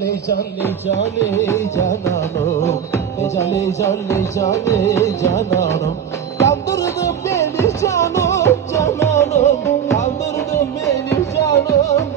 canlı canlı cananım Ne canlı canlı canlı cananım Kandırdın beni canım cananım Kandırdın beni canım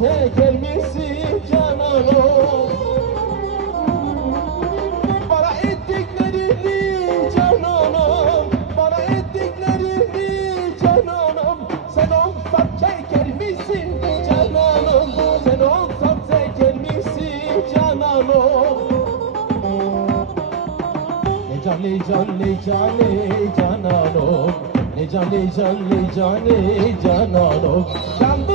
çeker misin cananım Bana ettiklerini cananım Bana ettiklerini cananım Sen olsan çeker misin cananım Sen olsan çeker misin cananım Ne canlı canlı canlı cananım Ne canlı canlı canlı cananım canım